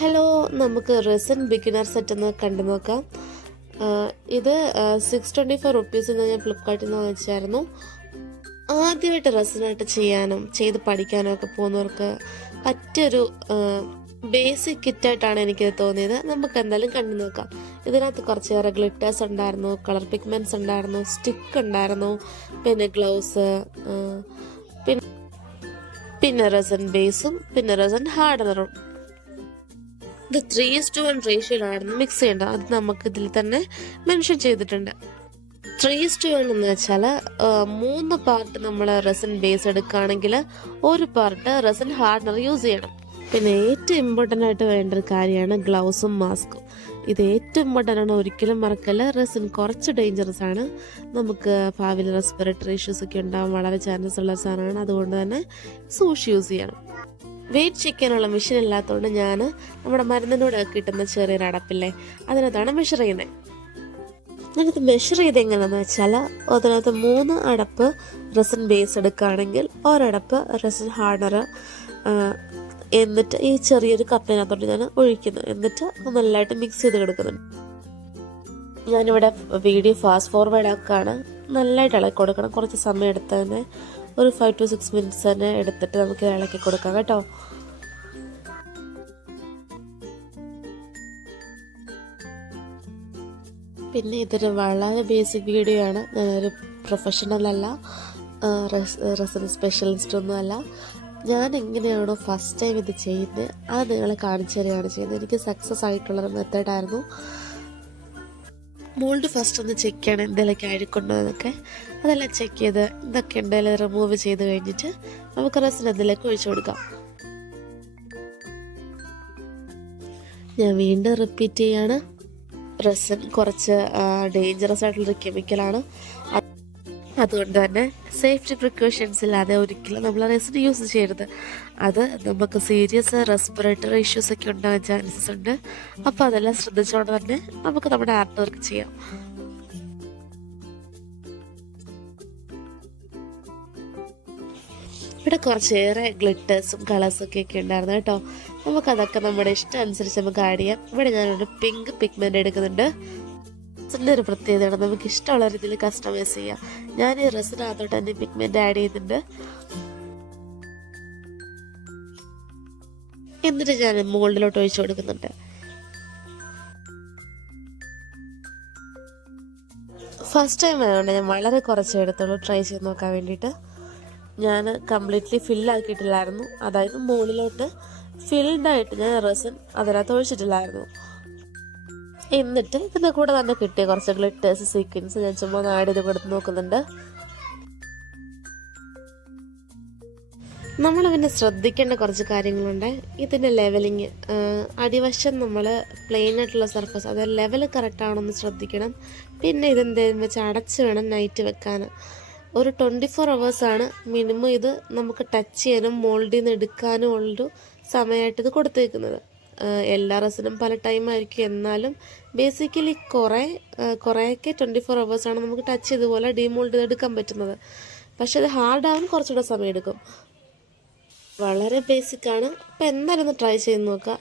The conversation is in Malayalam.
ഹലോ നമുക്ക് റെസൻ ബിഗിനർ സെറ്റ് ഒന്ന് കണ്ടു നോക്കാം. ഇത് സിക്സ് ട്വന്റി ഫോർ റുപ്പീസിന് ഞാൻ ഫ്ലിപ്കാർട്ടിൽ നിന്ന് വാങ്ങിച്ചായിരുന്നു. ആദ്യമായിട്ട് റെസനായിട്ട് ചെയ്യാനും ചെയ്ത് പഠിക്കാനും ഒക്കെ പോകുന്നവർക്ക് പറ്റിയൊരു ബേസിക് കിറ്റായിട്ടാണ് എനിക്കിത് തോന്നിയത്. നമുക്ക് എന്തായാലും കണ്ടു നോക്കാം. ഇതിനകത്ത് കുറച്ചേറെ ഗ്ലിറ്റേഴ്സ് ഉണ്ടായിരുന്നു കളർ പിഗ്മെന്റ്സ് ഉണ്ടായിരുന്നു സ്റ്റിക്ക് ഉണ്ടായിരുന്നു പിന്നെ ഗ്ലൗസ് പിന്നെ പിന്നെ റെസൻ ബേസും പിന്നെ റെസൻ ഹാർഡനറും ഇത് ത്രീ ഇസ് ടു വൺ റേഷ്യോയിലാണ് മിക്സ് ചെയ്യേണ്ടത് അത് നമുക്ക് ഇതിൽ തന്നെ മെൻഷൻ ചെയ്തിട്ടുണ്ട്. ത്രീ ഇസ് ടു വൺ എന്ന് വെച്ചാൽ മൂന്ന് പാർട്ട് നമ്മൾ റെസൻ ബേസ് എടുക്കുകയാണെങ്കിൽ ഒരു പാർട്ട് റെസൻ ഹാർഡ്നർ യൂസ് ചെയ്യണം. പിന്നെ ഏറ്റവും ഇമ്പോർട്ടന്റ് ആയിട്ട് വേണ്ട ഒരു കാര്യമാണ് ഗ്ലൗസും മാസ്കും ഇത് ഏറ്റവും ഇമ്പോർട്ടന്റ് ആണ്. ഒരിക്കലും മറക്കല്ല. റെസിൻ കുറച്ച് ഡേഞ്ചറസ് ആണ്. നമുക്ക് ഭാവിയിൽ റെസ്പിറേറ്ററി ഇഷ്യൂസ് ഒക്കെ ഉണ്ടാകാൻ വളരെ ചാൻസസ് ഉള്ള സാധനമാണ്. അതുകൊണ്ട് തന്നെ സൂഷ് യൂസ് ചെയ്യണം. വെയിറ്റ് ചെയ്യാനുള്ള മെഷീൻ ഇല്ലാത്തതുകൊണ്ട് ഞാൻ നമ്മുടെ മരുന്നിനോട് കിട്ടുന്ന ചെറിയൊരു അടപ്പില്ലേ അതിനകത്താണ് മെഷർ ചെയ്യുന്നത് ഞാനിത് മെഷർ ചെയ്ത് എങ്ങനെയാണെന്ന് വെച്ചാൽ അതിനകത്ത് മൂന്ന് അടപ്പ് റെസിൻ ബേസ് എടുക്കുകയാണെങ്കിൽ ഒരടപ്പ് റെസിൻ ഹാർഡർ എന്നിട്ട് ഈ ചെറിയൊരു കപ്പിനകത്തോട്ട് ഞാൻ ഒഴിക്കുന്നു. എന്നിട്ട് നല്ലതായിട്ട് മിക്സ് ചെയ്ത് കൊടുക്കുന്നുണ്ട് ഞാനിവിടെ വീഡിയോ ഫാസ്റ്റ് ഫോർവേഡ് ആക്കുകയാണ് നല്ലതായിട്ട് ഇളക്കി കൊടുക്കണം. കുറച്ച് സമയം എടുത്ത് തന്നെ ഒരു ഫൈവ് ടു സിക്സ് മിനിറ്റ്സ് തന്നെ എടുത്തിട്ട് നമുക്ക് ഇളക്കി കൊടുക്കാം കേട്ടോ. പിന്നെ ഇതൊരു വളരെ ബേസിക് വീഡിയോ ആണ്. ഞാനൊരു പ്രൊഫഷണൽ അല്ല. റെസിഡൻസ് സ്പെഷ്യലിസ്റ്റ് ഒന്നും അല്ല. ഞാൻ എങ്ങനെയാണോ ഫസ്റ്റ് ടൈം ഇത് ചെയ്യുന്നത് അത് നിങ്ങളെ കാണിച്ചു തരികയാണ് ചെയ്യുന്നത്. എനിക്ക് സക്സസ് ആയിട്ടുള്ളൊരു മെത്തേഡായിരുന്നു മോൾഡ് ഫസ്റ്റ് ഒന്ന് ചെക്ക് ചെയ്യണം എന്തെങ്കിലുമൊക്കെ അഴുക്കുണ്ടോ എന്നൊക്കെ അതെല്ലാം ചെക്ക് ചെയ്ത് ഇതൊക്കെ ഉണ്ടെങ്കിൽ റിമൂവ് ചെയ്ത് കഴിഞ്ഞിട്ട് നമുക്ക് റെസിൻ അതിലേക്ക് ഒഴിച്ചു കൊടുക്കാം. ഞാൻ വീണ്ടും റിപ്പീറ്റ് ചെയ്യാണ്. റെസിൻ കുറച്ച് ഡേഞ്ചറസ് ആയിട്ടുള്ളൊരു കെമിക്കലാണ് അതുകൊണ്ട് തന്നെ സേഫ്റ്റി പ്രിക്കോഷൻസ് ഇല്ലാതെ ഒരിക്കലും നമ്മൾ റെസിൻ യൂസ് ചെയ്യരുത്. അത് നമുക്ക് സീരിയസ് റെസ്പിറേറ്ററി ഇഷ്യൂസ് ഒക്കെ ഉണ്ടാകാൻ ചാൻസസ് ഉണ്ട്. അപ്പോൾ അതെല്ലാം ശ്രദ്ധിച്ചുകൊണ്ട് തന്നെ നമുക്ക് നമ്മുടെ ആർട്ട് വർക്ക് ചെയ്യാം. ഇവിടെ കുറച്ചേറെ ഗ്ലിറ്റേഴ്സും കളേഴ്സും ഒക്കെ ഒക്കെ ഉണ്ടായിരുന്നു കേട്ടോ. നമുക്കതൊക്കെ നമ്മുടെ ഇഷ്ടം അനുസരിച്ച് നമുക്ക് ആഡ് ചെയ്യാം. ഇവിടെ ഞാനൊരു പിങ്ക് പിഗ്മെന്റ് എടുക്കുന്നുണ്ട്. റെസിന്റെ ഒരു പ്രത്യേകതയാണ്. നമുക്ക് ഇഷ്ടമുള്ള രീതിയിൽ കസ്റ്റമൈസ് ചെയ്യാം. ഞാൻ ഈ റെസിനകത്തോട്ട് തന്നെ പിഗ്മെന്റ് ആഡ് ചെയ്തിട്ടുണ്ട് എന്നിട്ട് ഞാൻ മുകളിലോട്ട് ഒഴിച്ചു കൊടുക്കുന്നുണ്ട്. ഫസ്റ്റ് ടൈം ആയതുകൊണ്ട് ഞാൻ വളരെ കുറച്ച് എടുത്തുള്ളൂ. ട്രൈ ചെയ്ത് നോക്കാൻ വേണ്ടിയിട്ട്. ഞാൻ കംപ്ലീറ്റ്ലി ഫില്ലാക്കിയിട്ടില്ലായിരുന്നു അതായത് മുകളിലോട്ട് ഫിൽഡായിട്ട് ഞാൻ റെസിൻ അതിനകത്ത് ഒഴിച്ചിട്ടില്ലായിരുന്നു. എന്നിട്ട് ഇതിന്റെ കൂടെ തന്നെ കിട്ടിയ കുറച്ച് ഗ്ലിറ്റേഴ്സ് സീക്വൻസ് ഞാൻ ചുമ്മാ ആഡ് ചെയ്ത് കൊടുത്ത് നോക്കുന്നുണ്ട്. നമ്മൾ പിന്നെ ശ്രദ്ധിക്കേണ്ട കുറച്ച് കാര്യങ്ങളുണ്ട്. ഇതിന്റെ ലെവലിങ് അടിവശം നമ്മൾ പ്ലെയിൻ ആയിട്ടുള്ള സർഫസ് അതായത് ലെവൽ കറക്റ്റ് ആണെന്ന് ശ്രദ്ധിക്കണം. പിന്നെ ഇതെന്തേലും വെച്ച് അടച്ച് വേണം നൈറ്റ് വെക്കാൻ ഒരു ട്വന്റി ഫോർ അവേഴ്സാണ് മിനിമം ഇത് നമുക്ക് ടച്ച് ചെയ്യാനും മോൾഡിൽ നിന്ന് എടുക്കാനും ഉള്ളൊരു സമയമായിട്ട് ഇത് കൊടുത്തേക്കുന്നത്. എല്ലാ റസിനും പല ടൈമായിരിക്കും എന്നാലും ബേസിക്കലി കുറേ കുറേയൊക്കെ ട്വന്റി ഫോർ ആണ് നമുക്ക് ടച്ച് ചെയ്തുപോലെ ഡീമോൾഡ് ചെയ്ത് എടുക്കാൻ പറ്റുന്നത്. പക്ഷെ അത് ഹാർഡാവാൻ കുറച്ചുകൂടെ സമയം എടുക്കും. വളരെ ബേസിക്കാണ് ആണ്. അപ്പം എന്തായാലും ഒന്ന് ട്രൈ ചെയ്ത് നോക്കുക